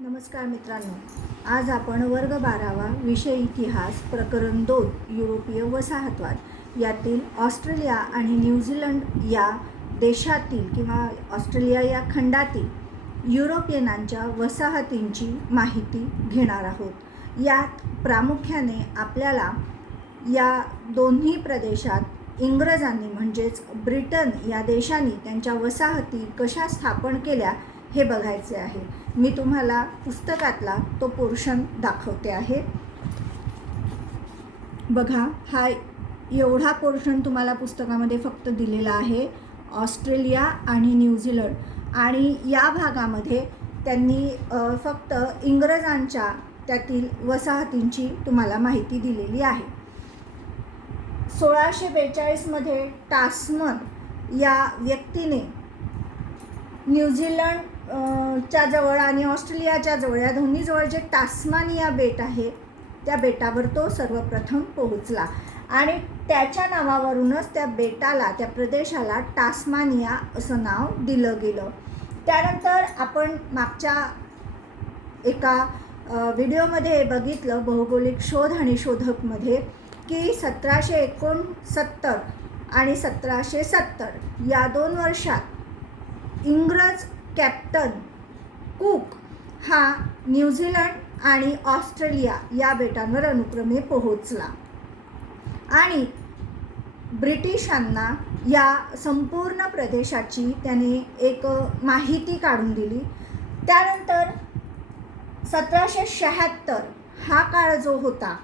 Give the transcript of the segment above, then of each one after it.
नमस्कार मित्रांनो, आज आपण वर्ग 12वा विषय इतिहास प्रकरण 2 युरोपीय वसाहतवाद यातील ऑस्ट्रेलिया आणि न्यूझीलंड या देशातील किंवा ऑस्ट्रेलिया या खंडातील युरोपियनांच्या वसाहतींची माहिती घेणार आहोत। यात प्रामुख्याने आपल्याला या दोन्ही प्रदेशात इंग्रजांनी म्हणजेच ब्रिटन या देशाने त्यांच्या वसाहती कशा स्थापन केल्या हे बघायचे आहे। मी तुम्हाला पुस्तकातला तो पोर्शन दाखवते आहे। बघा, हा एवढा पोर्शन तुम्हाला पुस्तकामध्ये फक्त दिलेला आहे, ऑस्ट्रेलिया आणि न्यूझीलंड। आणि या भागामध्ये त्यांनी फक्त इंग्रजांच्या त्यातील वसाहतींची तुम्हाला माहिती दिलेली आहे। 1642 मध्ये टास्मन या व्यक्तीने न्यूझीलंड च्या जवळ आणि ऑस्ट्रेलियाच्या जवळ या दोन्ही जवळ जे टास्मानिया बेट आहे त्या बेटावर तो सर्वप्रथम पोहोचला आणि त्याच्या नावावरूनच त्या बेटाला, त्या प्रदेशाला टास्मानिया असं नाव दिलं गेलं। त्यानंतर आपण मागच्या एका व्हिडिओमध्ये बघितलं भौगोलिक शोध आणि शोधकमध्ये की 1769 आणि 1770 या 2 वर्षात इंग्रज कॅप्टन कुक हा न्यूझीलंड आणि ऑस्ट्रेलिया या बेटांवर अनुक्रमे पोहोचला आणि ब्रिटिशांना या संपूर्ण प्रदेशाची त्याने एक माहिती काढून दिली। त्यानंतर 1776 हा काळ जो होता,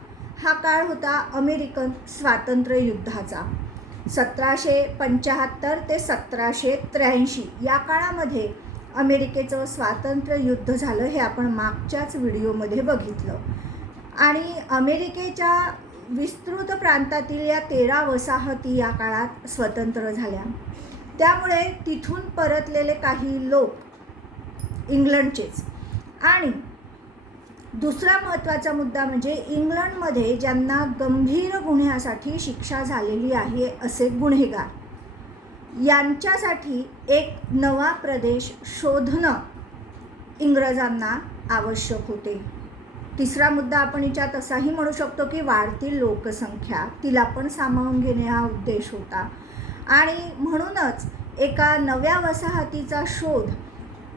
हा काळ होता अमेरिकन स्वातंत्र्य युद्धाचा। 1775 ते 1783 या काळामध्ये अमेरिकेचं स्वातंत्र्य युद्ध झालं, हे आपण मागच्याच व्हिडिओमध्ये बघितलं। आणि अमेरिकेच्या विस्तृत प्रांतातील या 13 वसाहती या काळात स्वतंत्र झाल्या। त्यामुळे तिथून परतलेले काही लोक इंग्लंडचेच। आणि दुसरा महत्त्वाचा मुद्दा म्हणजे इंग्लंडमध्ये ज्यांना गंभीर गुन्ह्यासाठी शिक्षा झालेली आहे असे गुन्हेगार, यांच्यासाठी एक नवा प्रदेश शोधणं इंग्रजांना आवश्यक होते। तिसरा मुद्दा आपण याच्यात असाही म्हणू शकतो की वाढती लोकसंख्या, तिला पण सामावून घेणे हा उद्देश होता। आणि म्हणूनच एका नव्या वसाहतीचा शोध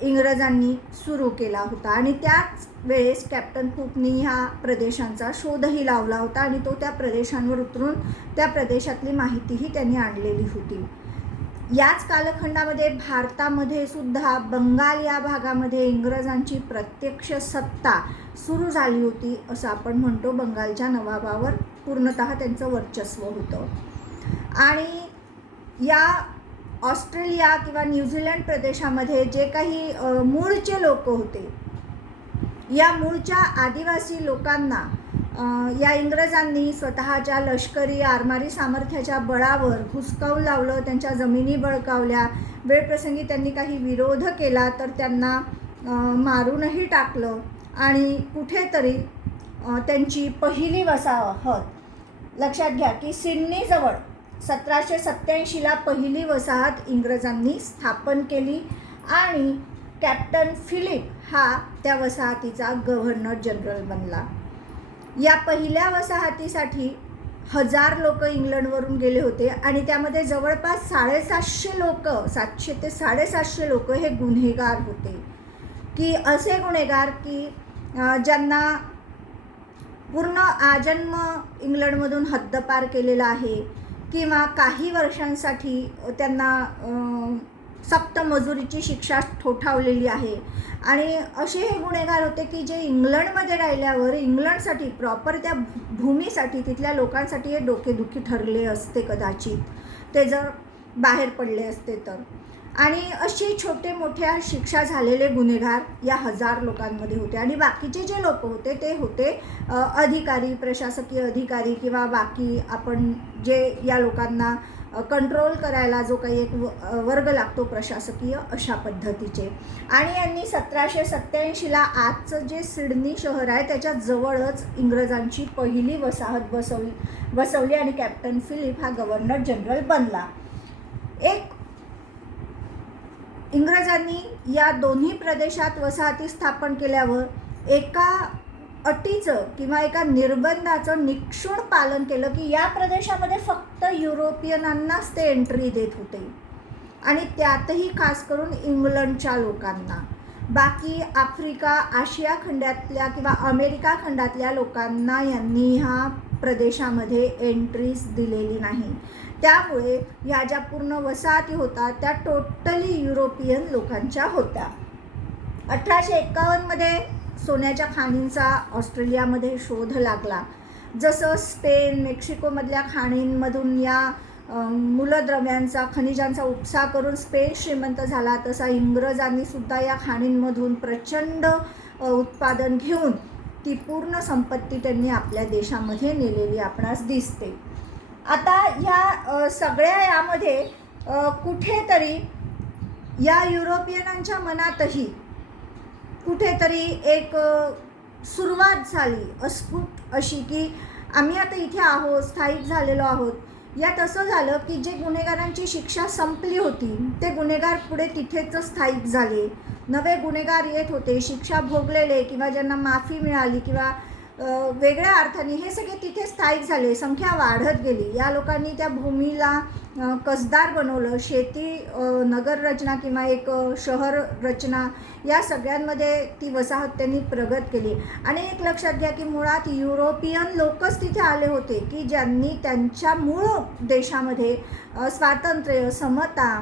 इंग्रजांनी सुरू केला होता आणि त्याच वेळेस कॅप्टन कुकनी ह्या प्रदेशांचा शोधही लावला होता आणि तो त्या प्रदेशांवर उतरून त्या प्रदेशातली माहितीही त्यांनी आणलेली होती। याच कालखंडामध्ये भारतामध्ये सुद्धा बंगाल या भागामध्ये इंग्रजांची प्रत्यक्ष सत्ता सुरू झाली होती असं आपण म्हणतो। बंगालच्या नवाबावर पूर्णतः त्यांचं वर्चस्व होतं। आणि या ऑस्ट्रेलिया किंवा न्यूझीलंड प्रदेशामध्ये जे काही मूळचे लोक होते, या मूळच्या आदिवासी लोकांना या इंग्रजांनी स्वतःच्या लष्करी आरमारी सामर्थ्याच्या बळावर हुसकावून लावलं, त्यांच्या जमिनी बळकावल्या। वेळप्रसंगी त्यांनी काही विरोध केला तर त्यांना मारूनही टाकलं आणि कुठेतरी त्यांची पहिली वसाहत, लक्षात घ्या की सिडनीजवळ 1787ला पहिली वसाहत इंग्रजांनी स्थापन केली आणि कॅप्टन फिलिप हा त्या वसाहतीचा गव्हर्नर जनरल बनला। या पहिल्या वसाहतीसाठी 1000 लोक इंग्लंडवरून गेले होते आणि त्यामध्ये जवळपास 750 लोक, 700 ते 750 लोक हे गुन्हेगार होते। की असे गुन्हेगार की ज्यांना पूर्ण आजन्म इंग्लंडमधून हद्दपार केलेला आहे किंवा काही वर्षांसाठी त्यांना सक्त मजुरीची शिक्षा ठोठावलेली आहे। आणि असे हे गुन्हेगार होते की जे इंग्लंडमध्ये राहिल्यावर इंग्लंडसाठी प्रॉपर त्या भूमीसाठी, तिथल्या लोकांसाठी हे डोकेदुखी ठरले असते कदाचित, ते जर बाहेर पडले असते तर। आणि अशी छोटे मोठ्या शिक्षा झालेले गुन्हेगार या 1000 लोकांमध्ये होते। आणि बाकीचे जे लोक होते ते होते अधिकारी, प्रशासकीय अधिकारी किंवा बाकी आपण जे या लोकांना कंट्रोल करायला जो काही एक वर्ग लागतो प्रशासकीय, अशा पद्धतीचे। आणि यांनी 1787ला आजचं जे सिडनी शहर आहे त्याच्या जवळच इंग्रजांची पहिली वसाहत बसवली आणि कॅप्टन फिलिप हा गव्हर्नर जनरल बनला। एक इंग्रजांनी या दोन्ही प्रदेशात वसाहती स्थापन केल्यावर एका अटीचं किंवा एका निर्बंधाचं निक्षूळ पालन केलं की या प्रदेशामध्ये फक्त युरोपियनांनाच ते एंट्री देत होते आणि त्यातही खास करून इंग्लंडच्या लोकांना. बाकी आफ्रिका, आशिया खंडातल्या किंवा अमेरिका खंडातल्या लोकांना यांनी ह्या प्रदेशामध्ये एंट्रीज दिलेली नाही. त्यामुळे ह्या ज्या पूर्ण वसाहती होत्या त्या टोटली युरोपियन लोकांच्या होत्या. 1851मध्ये सोन्याच्या खाणींचा ऑस्ट्रेलियामध्ये शोध लागला. जसं स्पेन, मेक्सिकोमधल्या खाणींमधून या मूलद्रव्यांचा, खनिजांचा उपसा करून स्पेन श्रीमंत झाला, तसा इंग्रजांनी सुद्धा या खाणींमधून प्रचंड उत्पादन घेऊन ती पूर्ण संपत्ती त्यांनी आपल्या देशामध्ये नेलेली आपणास दिसते. आता ह्या सगळ्या यामध्ये कुठेतरी या युरोपियनांच्या मनातही कुठेतरी एक सुरुवात झाली अस्फुट अशी की आम्ही आता इथे आहोत, स्थायिक झालेलो आहोत. यात असं झालं की जे गुन्हेगारांची शिक्षा संपली होती ते गुन्हेगार पुढे तिथेच स्थायिक झाले. नवे गुन्हेगार येत होते, शिक्षा भोगलेले किंवा ज्यांना माफी मिळाली किंवा वेगळ्या अर्थाने हे सगळे तिथे स्थायिक झाले. संख्या वाढत गेली. या लोकांनी त्या भूमीला कसदार बनवलं. शेती, नगररचना किंवा एक शहर रचना या सगळ्यांमध्ये ती वसाहत त्यांनी प्रगत केली. आणि एक लक्षात घ्या की मुळात युरोपियन लोकच तिथे आले होते की ज्यांनी त्यांच्या मूळ देशामध्ये स्वातंत्र्य, समता,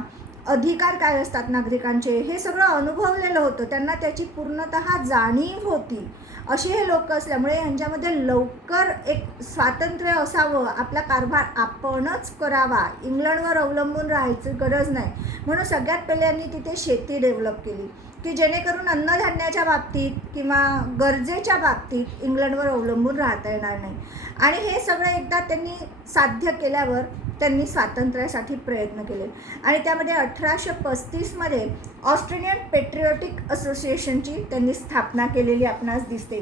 अधिकार काय असतात नागरिकांचे हे सगळं अनुभवलेलं होतं. त्यांना त्याची पूर्णतः जाणीव होती. असे हे लोक असल्यामुळे यांच्यामध्ये लवकर एक स्वातंत्र्य असावं, आपला कारभार आपणच करावा, इंग्लंडवर अवलंबून राहायची गरज नाही. म्हणून सगळ्यात पहिले यांनी तिथे शेती डेव्हलप केली की जेणेकरून अन्नधान्याच्या बाबतीत किंवा गरजेच्या बाबतीत इंग्लंडवर अवलंबून राहता येणार नाही. आणि हे सगळं एकदा त्यांनी साध्य केल्यावर त्यांनी स्वातंत्र्यासाठी प्रयत्न केले. आणि त्यामध्ये 1835मध्ये ऑस्ट्रेलियन पेट्रिऑटिक असोसिएशनची त्यांनी स्थापना केलेली आपणास दिसते.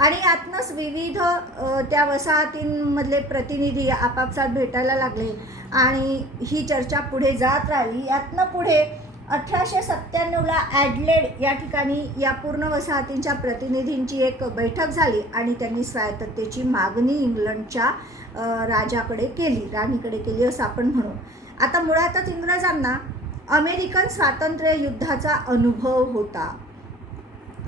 आणि यातनंच विविध त्या वसाहतींमधले प्रतिनिधी आपापसात भेटायला लागले आणि ही चर्चा पुढे जात राहिली. यातनं पुढे 1897ला ॲडलेड या ठिकाणी या पूर्ण वसाहतींच्या प्रतिनिधींची एक बैठक झाली आणि त्यांनी स्वायत्ततेची मागणी इंग्लंडच्या राजाकडे केली, राणीकडे केली असं आपण म्हणू. आता मुळातच इंग्रजांना अमेरिकन स्वातंत्र्य युद्धाचा अनुभव होता.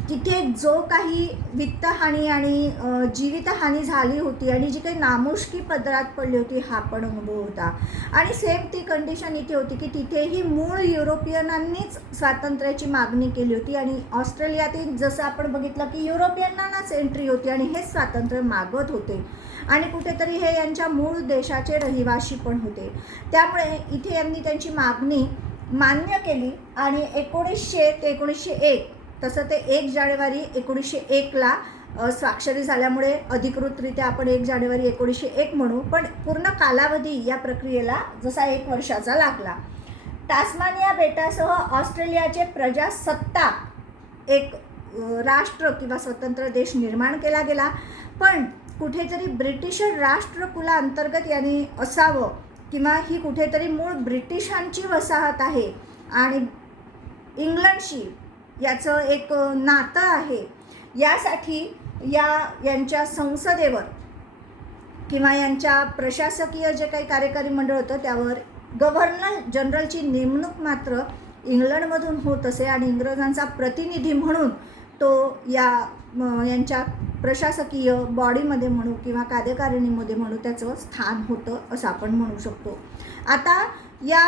तिथे जो काही वित्तहानी आणि जीवितहानी झाली होती आणि जी काही नामुष्की पदरात पडली होती हा पण अनुभव होता. आणि सेम ती कंडिशन इथे होती की तिथेही मूळ युरोपियनांनीच स्वातंत्र्याची मागणी केली होती आणि ऑस्ट्रेलियातील जसं आपण बघितलं की युरोपियनांनाच एंट्री होती आणि हेच स्वातंत्र्य मागत होते आणि कुठेतरी हे यांच्या मूळ देशाचे रहिवासी पण होते. त्यामुळे इथे यांनी त्यांची मागणी मान्य केली आणि 1900 ते 1901 तसं ते 1 जानेवारी 1901ला स्वाक्षरी झाल्यामुळे अधिकृतरित्या आपण 1 जानेवारी 1901 म्हणू. पण पूर्ण कालावधी या प्रक्रियेला जसा 1 वर्षाचा लागला. टास्मानिया बेटासह ऑस्ट्रेलियाचे प्रजासत्ताक एक राष्ट्र किंवा स्वतंत्र देश निर्माण केला गेला. पण कुठेतरी ब्रिटिश राष्ट्रकुलाअंतर्गत यांनी असावं किंवा ही कुठेतरी मूळ ब्रिटिशांची वसाहत आहे आणि इंग्लंडशी याचं एक नातं आहे. यासाठी यांच्या संसदेवर किंवा यांच्या प्रशासकीय जे काही कार्यकारी मंडळ होतं त्यावर गव्हर्नर जनरलची नेमणूक मात्र इंग्लंडमधून होत असे आणि इंग्रजांचा प्रतिनिधी म्हणून तो यांच्या प्रशासकीय बॉडीमध्ये म्हणू किंवा कार्यकारिणीमध्ये म्हणू त्याचं स्थान होतं असं आपण म्हणू शकतो. आता या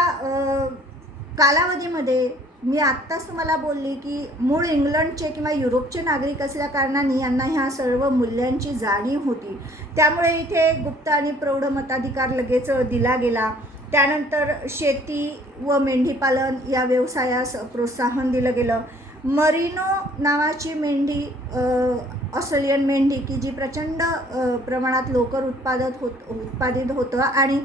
कालावधीमध्ये मी आत्ताच तुम्हाला बोलली की मूळ इंग्लंडचे किंवा युरोपचे नागरिक असल्या कारणाने यांना ह्या सर्व मूल्यांची जाणीव होती. त्यामुळे इथे गुप्त आणि प्रौढ मताधिकार लगेच दिला गेला. त्यानंतर शेती व मेंढीपालन या व्यवसायास प्रोत्साहन दिलं गेलं. मरिनो नावाची मेंढी, ऑस्ट्रेलियन मेंढी की जी प्रचंड प्रमाणात लोकर उत्पादित होतं आणि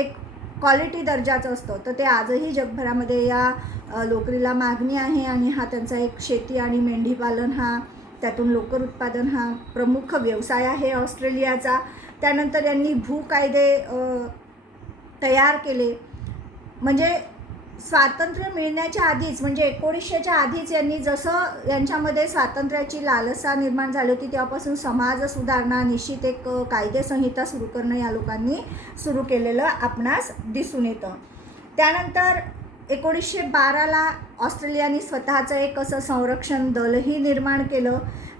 एक क्वालिटी दर्जाचं असतं, तर ते आजही जगभरामध्ये या लोकरीला मागणी आहे आणि हा त्यांचा एक शेती आणि मेंढीपालन हा त्यातून लोकर उत्पादन हा प्रमुख व्यवसाय आहे ऑस्ट्रेलियाचा. त्यानंतर यांनी भूकायदे तयार केले. म्हणजे स्वातंत्र्य मिळण्याच्या आधीच म्हणजे 1900च्या आधीच यांनी जसं यांच्यामध्ये स्वातंत्र्याची लालसा निर्माण झाली होती तेव्हापासून समाज सुधारणा निश्चित एक कायदेसंहिता सुरू करणं या लोकांनी सुरू केलेलं आपणास दिसून येतं. त्यानंतर 1912ला ऑस्ट्रेलियाने स्वतःचं एक असं संरक्षण दलही निर्माण केलं.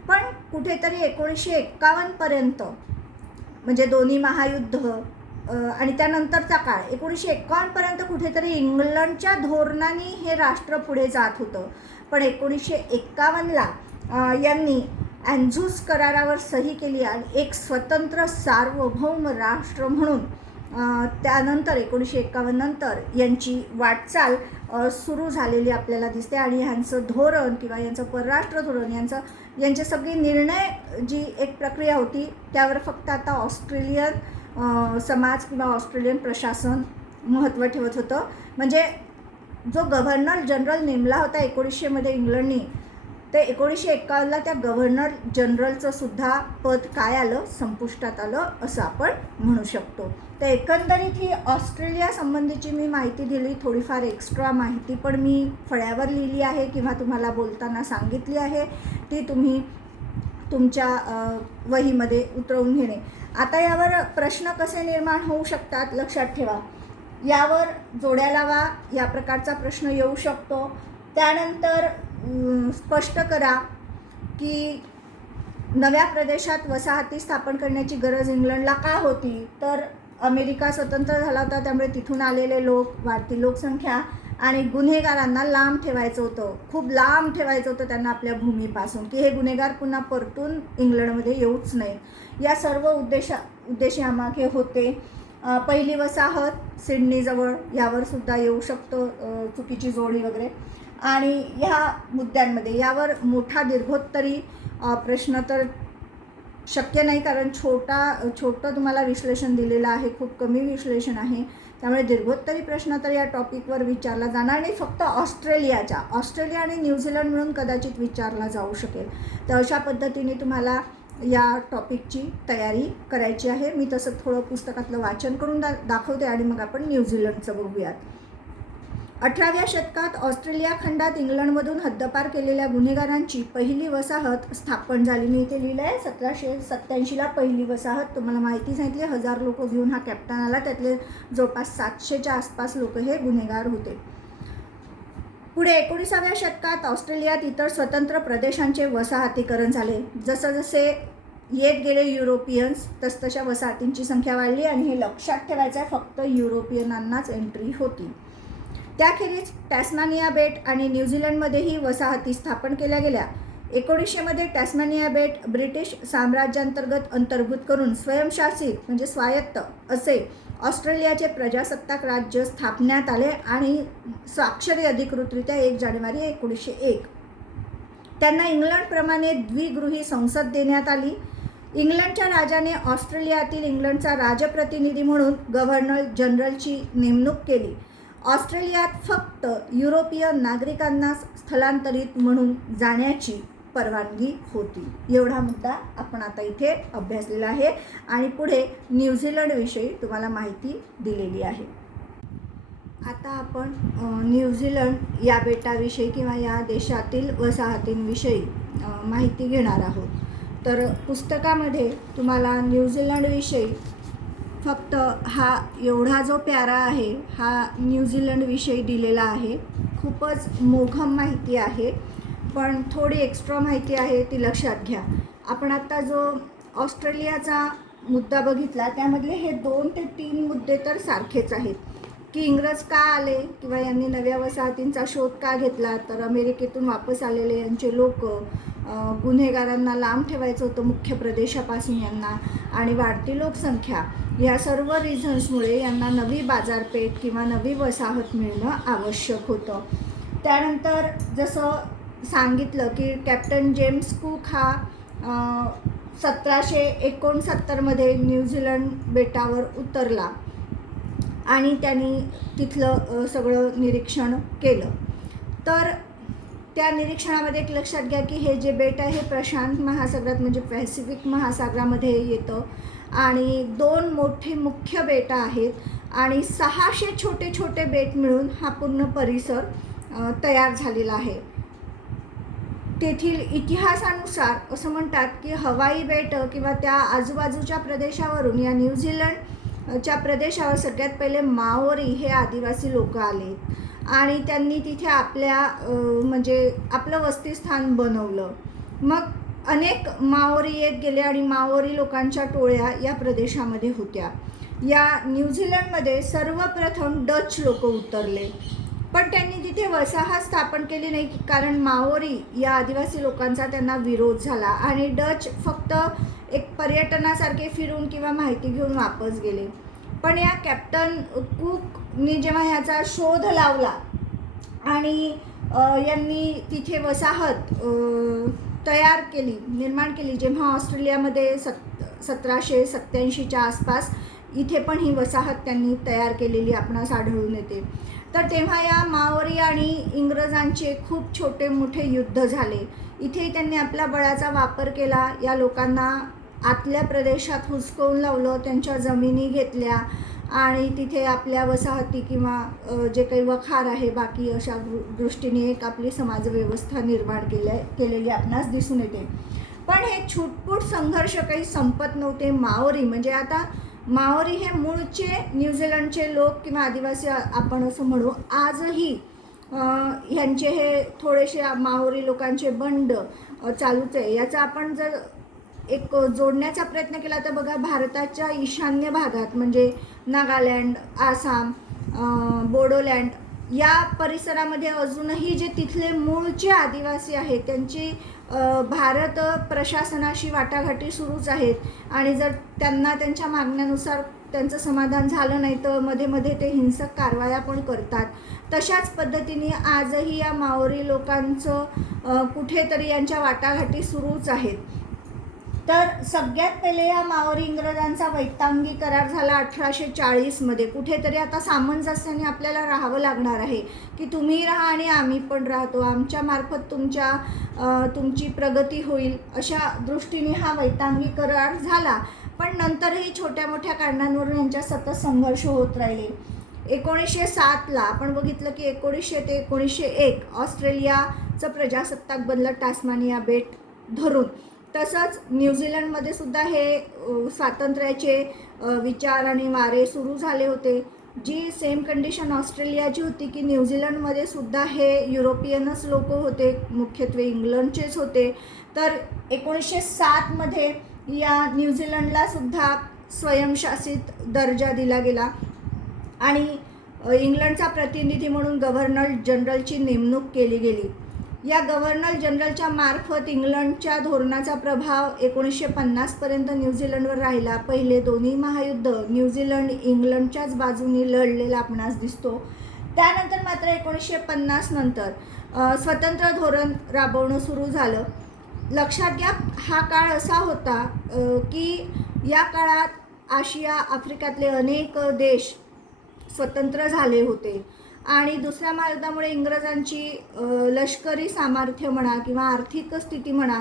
पण कुठेतरी 1951पर्यंत म्हणजे दोन्ही महायुद्ध आणि त्यानंतरचा काळ 1951पर्यंत कुठेतरी इंग्लंडच्या धोरणाने हे राष्ट्र पुढे जात होतं. पण 1951ला यांनी अँझूस करारावर सही केली आणि एक स्वतंत्र सार्वभौम राष्ट्र म्हणून त्यानंतर 1951 नंतर यांची वाटचाल सुरू झालेली आपल्याला दिसते. आणि ह्यांचं धोरण किंवा यांचं परराष्ट्र धोरण यांचे सगळे निर्णय जी एक प्रक्रिया होती त्यावर फक्त आता ऑस्ट्रेलियन समाज किंवा ऑस्ट्रेलियन प्रशासन महत्त्व ठेवत होतं. म्हणजे जो गव्हर्नर जनरल नेमला होता 1900मध्ये इंग्लंडने, ते 1951ला त्या गव्हर्नर जनरलचं सुद्धा पद काय आलं, संपुष्टात आलं असं आपण म्हणू शकतो. तर एकंदरीत ही ऑस्ट्रेलिया संबंधीची मी माहिती दिली. थोडीफार एक्स्ट्रा माहिती पण मी फळ्यावर लिहिली आहे किंवा तुम्हाला बोलताना सांगितली आहे, ती तुम्ही तुमच्या वहीमध्ये उतरवून घेणे. आता यावर प्रश्न कसे निर्माण होऊ शकतात लक्षात ठेवा. यावर जोड्या लावा या प्रकारचा प्रश्न येऊ शकतो. त्यानंतर स्पष्ट करा की नव्या प्रदेशात वसाहती स्थापन करण्याची गरज इंग्लंडला का होती. तर अमेरिका स्वतंत्र झाला होता, त्यामुळे तिथून आलेले लोक, वाढती लोकसंख्या आणि गुन्हेगारांना लांब ठेवायचं होतं, खूप लांब ठेवायचं होतं त्यांना आपल्या भूमीपासून, की हे गुन्हेगार पुन्हा परतून इंग्लंडमध्ये येऊच नये. या सर्व उद्देशामागे होते. पहिली वसाहत सिडनीजवळ यावर सुद्धा येऊ शकतो, चुकीची जोडी वगैरे. आणि ह्या मुद्द्यांमध्ये यावर मोठा दीर्घोत्तरी प्रश्न तर शक्य नाही, कारण छोटं तुम्हाला विश्लेषण दिलेलं आहे, खूप कमी विश्लेषण आहे. त्यामुळे दीर्घोत्तरी प्रश्न तर या टॉपिकवर विचारला जाणार नाही. फक्त ऑस्ट्रेलिया आणि न्यूझीलंड मिळून कदाचित विचारला जाऊ शकेल. तर अशा पद्धतीने तुम्हाला या टॉपिकची तयारी करायची आहे. मी तसं थोडं पुस्तकातलं वाचन करून दाखवते आणि मग आपण न्यूझीलंडचं बघूयात. 18व्या शतकात ऑस्ट्रेलिया खंडात इंग्लंडमधून हद्दपार केलेल्या गुन्हेगारांची पहिली वसाहत स्थापन झाली. मी इथे लिहिलं आहे 1787ला पहिली वसाहत. तुम्हाला माहिती सांगितली, 1000 लोक घेऊन हा कॅप्टन आला, त्यातले जवळपास 700च्या आसपास लोक हे गुन्हेगार होते. पुढे 19व्या शतकात ऑस्ट्रेलियात इतर स्वतंत्र प्रदेशांचे वसाहतीकरण झाले. जसे येत गेले युरोपियन्स तसतशा वसाहतींची संख्या वाढली आणि हे लक्षात ठेवायचं आहे, फक्त युरोपियनांनाच एंट्री होती. त्याखेरीज टॅस्मानिया बेट आणि न्यूझीलंडमध्येही वसाहती स्थापन केल्या गेल्या. 1900मध्ये टॅस्मानिया बेट ब्रिटिश साम्राज्यांतर्गत अंतर्भूत करून स्वयंशासित म्हणजे स्वायत्त असे ऑस्ट्रेलियाचे प्रजासत्ताक राज्य स्थापण्यात आले आणि स्वाक्षरी अधिकृतरित्या 1 जानेवारी 1901 त्यांना इंग्लंडप्रमाणे द्विगृही संसद देण्यात आली. इंग्लंडच्या राजाने ऑस्ट्रेलियातील इंग्लंडचा राजप्रतिनिधी म्हणून गव्हर्नर जनरलची नेमणूक केली. ऑस्ट्रेलियात फक्त युरोपियन नागरिकांना स्थलांतरित म्हणून जाण्याची परवानगी होती. एवढा मुद्दा आपण आता इथे अभ्यासलेला आहे आणि पुढे न्यूझीलंडविषयी तुम्हाला माहिती दिलेली आहे. आता आपण न्यूझीलंड या बेटाविषयी किंवा या देशातील वसाहतींविषयी माहिती घेणार आहोत. तर पुस्तकामध्ये तुम्हाला न्यूझीलंडविषयी फक्त हा एवढा जो पॅरा आहे हा न्यूझीलंडविषयी दिलेला आहे. खूपच मोघम माहिती आहे, पण थोडी एक्स्ट्रा माहिती आहे ती लक्षात घ्या. आपण आता जो ऑस्ट्रेलियाचा मुद्दा बघितला त्यामधले हे 2 ते 3 मुद्दे तर सारखेच आहेत, की इंग्रज का आले किंवा यांनी नव्या वसाहतींचा शोध का घेतला. तर अमेरिकेतून वापस आलेले यांचे लोक, गुन्हेगारांना लांब ठेवायचं होतं मुख्य प्रदेशापासून यांना, आणि वाढती लोकसंख्या, या सर्व रिझन्समुळे यांना नवी बाजारपेठ किंवा नवी वसाहत मिळणं आवश्यक होतं. त्यानंतर जसं सांगितलं की कॅप्टन जेम्स कुक हा 1769मध्ये न्यूझीलंड बेटावर उतरला आणि त्यांनी तिथलं सगळं निरीक्षण केलं. तर त्या निरीक्षणामध्ये एक लक्षात घ्या की हे जे बेट आहे हे प्रशांत महासागरात म्हणजे पॅसिफिक महासागरामध्ये येतं आणि 2 मोठी मुख्य बेटं आहेत आणि 600 छोटे छोटे बेट मिळून हा पूर्ण परिसर तयार झालेला आहे. तेथील इतिहासानुसार असं म्हणतात की हवाई बेट किंवा त्या आजूबाजूच्या प्रदेशावरून या न्यूझीलंडच्या प्रदेशावर सगळ्यात पहिले माओरी हे आदिवासी लोक आले आणि त्यांनी तिथे म्हणजे आपलं वसतिस्थान बनवलं. मग अनेक माओरी येत गेले आणि माओरी लोकांच्या टोळ्या या प्रदेशामध्ये होत्या. या न्यूझीलंडमध्ये सर्वप्रथम डच लोक उतरले, पण त्यांनी तिथे वसाहत स्थापन केली नाही, कारण माओरी या आदिवासी लोकांचा त्यांना विरोध झाला आणि डच फक्त एक पर्यटनासारखे फिरून किंवा माहिती घेऊन वापस गेले. पण या कॅप्टन कुकनी जेव्हा ह्याचा शोध लावला आणि यांनी तिथे वसाहत निर्माण केली, जेव्हा ऑस्ट्रेलियामध्ये 1787च्या आसपास इथे पण ही वसाहत त्यांनी तयार केलेली आपणास आढळून येते. तर तेव्हा या माओरी आणि इंग्रजांचे खूप छोटे मोठे युद्ध झाले. इथे त्यांनी आपल्या बळाचा वापर केला, या लोकांना आतल्या प्रदेशात हुसकवून लावलं, त्यांच्या जमिनी घेतल्या आणि तिथे आपल्या वसाहती किंवा जे काही वखार आहे बाकी अशा दृष्टीने एक आपली समाजव्यवस्था निर्माण केलेली आपणास दिसून येते. पण हे छूटपूट संघर्ष काही संपत नव्हते. माओरी म्हणजे आता माओरी हे मूळचे न्यूझीलंडचे लोक किंवा आदिवासी आपण असं म्हणू. आजही ह्यांचे हे थोडेसे माओरी लोकांचे बंड चालूच आहे. याचा आपण जर एक जोडण्याचा प्रयत्न केला तर बघा, भारताच्या ईशान्य भागात म्हणजे नागालँड, आसाम, बोडोलँड या परिसरामध्ये अजूनही जे तिथले मूळचे आदिवासी आहेत त्यांची भारत प्रशासनाशी वाटाघाटी सुरूच आहेत आणि जर त्यांना त्यांच्या मागण्यानुसार त्यांचं समाधान झालं नाही तर मध्ये मध्ये ते हिंसक कारवाया पण करतात. तशाच पद्धतीने आजही या माओरी लोकांचं कुठेतरी यांच्या वाटाघाटी सुरूच आहेत. तर सगळ्यात पहिले या माओरी इंग्रजांचा वैतांगी करार झाला 1840मध्ये. कुठेतरी आता सामंजस्याने आपल्याला राहावं लागणार आहे की तुम्ही राहा आणि आम्ही पण राहतो, आमच्या मार्फत तुमची प्रगती होईल, अशा दृष्टीने हा वैतांगी करार झाला. पण नंतरही छोट्या मोठ्या कारणांवरून यांच्या सतत संघर्ष होत राहिले. 1907ला आपण बघितलं की 1900 ते 1901 ऑस्ट्रेलियाचं प्रजासत्ताक बनलं टास्मानिया बेट धरून. तसंच न्यूझीलंडमध्ये सुद्धा हे स्वातंत्र्याचे विचार आणि वारे सुरू झाले होते. जी सेम कंडिशन ऑस्ट्रेलियाची होती की न्यूझीलंडमध्ये सुद्धा हे युरोपियनच लोक होते, मुख्यत्वे इंग्लंडचेच होते. तर 1907मध्ये या न्यूझीलंडला सुद्धा स्वयंशासित दर्जा दिला गेला आणि इंग्लंडचा प्रतिनिधी म्हणून गव्हर्नर जनरलची नेमणूक केली गेली. या गव्हर्नर जनरलच्या मार्फत इंग्लंडच्या धोरणाचा प्रभाव 1950पर्यंत न्यूझीलंडवर राहिला. पहिले दोन्ही महायुद्ध न्यूझीलंड इंग्लंडच्याच बाजूने लढलेला आपणास दिसतो. त्यानंतर मात्र 1950 नंतर स्वतंत्र धोरण राबवणं सुरू झालं. लक्षात घ्या, हा काळ असा होता की या काळात आशिया आफ्रिकातले अनेक देश स्वतंत्र झाले होते आणि दुसऱ्या महायुद्धामुळे इंग्रजांची लष्करी सामर्थ्य म्हणा किंवा आर्थिक स्थिती म्हणा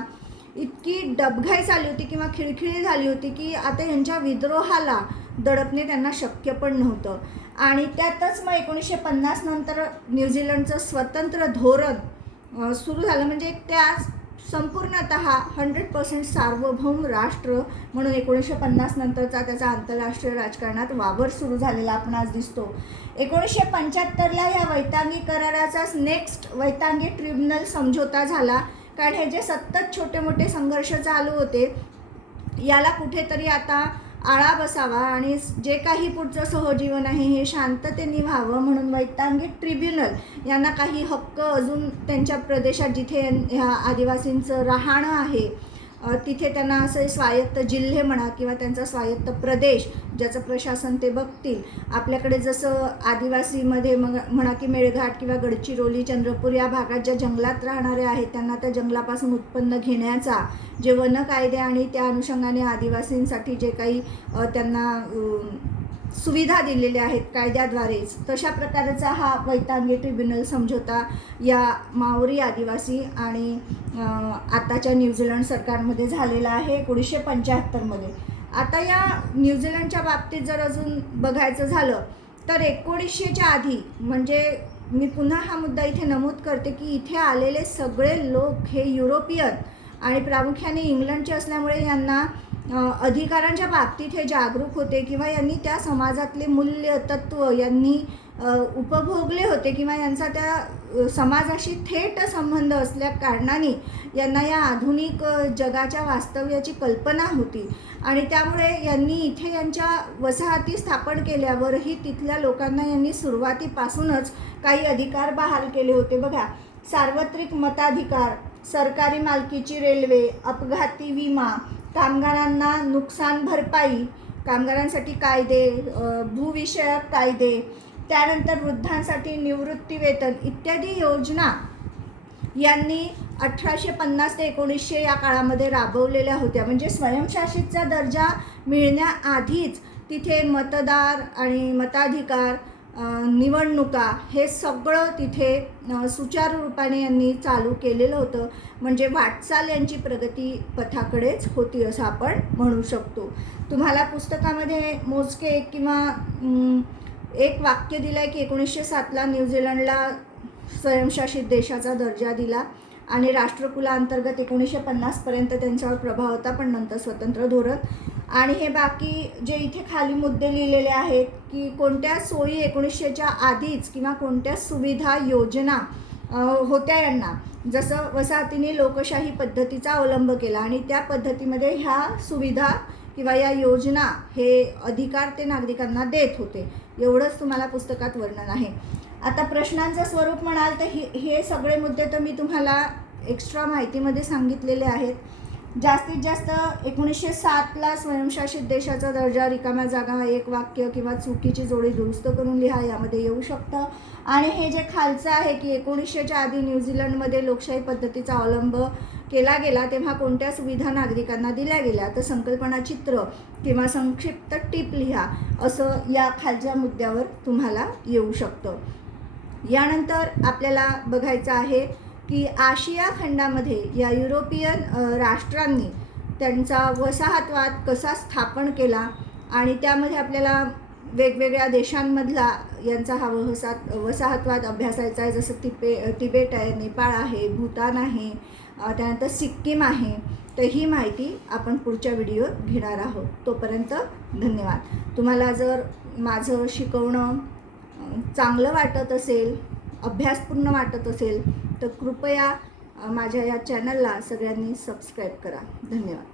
इतकी डबघाई झाली होती किंवा खिळखिळी झाली होती की आता यांच्या विद्रोहाला दडपणे त्यांना शक्य पण नव्हतं. आणि त्यातच मग 1950 नंतर न्यूझीलंडचं स्वतंत्र धोरण सुरू झालं, म्हणजे त्याच संपूर्णतः 100% सार्वभौम राष्ट्र म्हणून 1950 नंतरचा त्याचा आंतरराष्ट्रीय राजकारणात वावर सुरू झालेला आपणास दिसतो. 1975ला या वैतांगी कराराचाच नेक्स्ट वैतांगी ट्रिब्युनल समझोता झाला, कारण हे जे सतत छोटे मोठे संघर्ष चालू होते याला कुठेतरी आता आळा बसावा आणि जे काही पुढचं सहजीवन आहे हे शांततेने व्हावं म्हणून वैतांगी ट्रिब्युनल यांना काही हक्क अजून त्यांच्या प्रदेशात जिथे ह्या आदिवासींचं राहणं आहे तिथे त्यांना असे स्वायत्त जिल्हे म्हणा किंवा त्यांचा स्वायत्त प्रदेश ज्याचं प्रशासन ते बघतील. आपल्याकडे जसं आदिवासीमध्ये म्हणा की मेळघाट किंवा गडचिरोली, चंद्रपूर या भागात ज्या जंगलात राहणारे आहेत त्यांना त्या जंगलापासून उत्पन्न घेण्याचा जे वन कायदे आणि त्या अनुषंगाने आदिवासींसाठी जे काही त्यांना सुविधा दिलेल्या आहेत कायद्याद्वारेच, तशा प्रकारचा हा वैतांगी ट्रिब्युनल समझोता या माओरी आदिवासी आणि आताच्या न्यूझीलंड सरकारमध्ये झालेला आहे 1975मध्ये. आता या न्यूझीलंडच्या बाबतीत जर अजून बघायचं झालं तर 1900च्या आधी, म्हणजे मी पुन्हा हा मुद्दा इथे नमूद करते की इथे आलेले सगळे लोक हे युरोपियन आणि प्रामुख्याने इंग्लंडचे असल्यामुळे यांना अधिकारांच्या बाबतीत हे जागरूक होते किंवा यांनी त्या समाजातले मूल्य तत्त्व यांनी उपभोगले होते किंवा यांचा त्या समाजाशी थेट संबंध असल्या कारणाने यांना या आधुनिक जगाच्या वास्तव्याची कल्पना होती आणि त्यामुळे यांनी इथे यांच्या वसाहती स्थापन केल्यावरही तिथल्या लोकांना यांनी सुरुवातीपासूनच काही अधिकार बहाल केले होते. बघा, सार्वत्रिक मताधिकार, सरकारी मालकीची रेल्वे, अपघाती विमा, कामगारांना नुकसान भरपाई, कामगारांसाठी कायदे, भूविषयक कायदे, त्यानंतर वृद्धांसाठी निवृत्ती वेतन इत्यादी योजना यांनी 1850 ते 1900 या काळामध्ये राबवलेल्या होत्या. म्हणजे स्वयंशासितचा दर्जा मिळण्याआधीच तिथे मतदार आणि मताधिकार, निवडणुका हे सगळं तिथे सुचारू रूपाने यांनी चालू केलेलं होतं. म्हणजे वाटचाल यांची प्रगती पथाकडेच होती असं आपण म्हणू शकतो. तुम्हाला पुस्तकामध्ये मोजके एक किंवा एक वाक्य दिलं आहे की 1907ला न्यूझीलंडला स्वयंशासित देशाचा दर्जा दिला आणि राष्ट्रकुलाअंतर्गत 1950पर्यंत त्यांच्यावर प्रभाव होता, पण नंतर स्वतंत्र धोरण. आणि हे बाकी जे इथे खाली मुद्दे लिहिलेले आहेत की कोणत्या सोयी 1900च्या आधीच किंवा कोणत्या सुविधा योजना होत्या यांना, जसं वसाहतीने लोकशाही पद्धतीचा अवलंब केला आणि त्या पद्धतीमध्ये ह्या सुविधा किंवा या योजना हे अधिकार ते नागरिकांना देत होते. एवढंच तुम्हाला पुस्तकात वर्णन आहे. आता प्रश्नांचं स्वरूप म्हणाल तर हे सगळे मुद्दे तर मी तुम्हाला एक्स्ट्रा माहितीमध्ये सांगितलेले आहेत. जास्तीत जास्त 1907ला स्वयंशासित देशाचा दर्जा, रिकाम्या जागा, एक वाक्य किंवा चुकीची जोडी दुरुस्त करून लिहा यामध्ये येऊ शकतं. आणि हे जे खालचं आहे की 1900च्या आधी न्यूझीलंडमध्ये लोकशाही पद्धतीचा अवलंब केला गेला तेव्हा कोणत्या सुविधा नागरिकांना दिल्या गेल्या, तर संकल्पना चित्र किंवा संक्षिप्त टिप लिहा असं या खालच्या मुद्द्यावर तुम्हाला येऊ शकतं. यानंतर आपल्याला बघायचं आहे की आशिया खंडामध्ये या युरोपियन राष्ट्रांनी त्यांचा वसाहतवाद कसा स्थापन केला आणि त्यामध्ये आपल्याला वेगवेगळ्या देशांमधला यांचा हा वसाहतवाद अभ्यासायचा आहे. जसं तिबेट आहे, नेपाळ आहे, भूतान आहे, त्यानंतर सिक्कीम आहे. तर ही माहिती आपण पुढच्या व्हिडिओत घेणार आहोत. तोपर्यंत धन्यवाद. तुम्हाला जर माझं शिकवणं चांगलं वाटत असेल, अभ्यासपूर्ण वाटत असेल तर कृपया माझ्या या चॅनलला सगळ्यांनी सबस्क्राईब करा. धन्यवाद.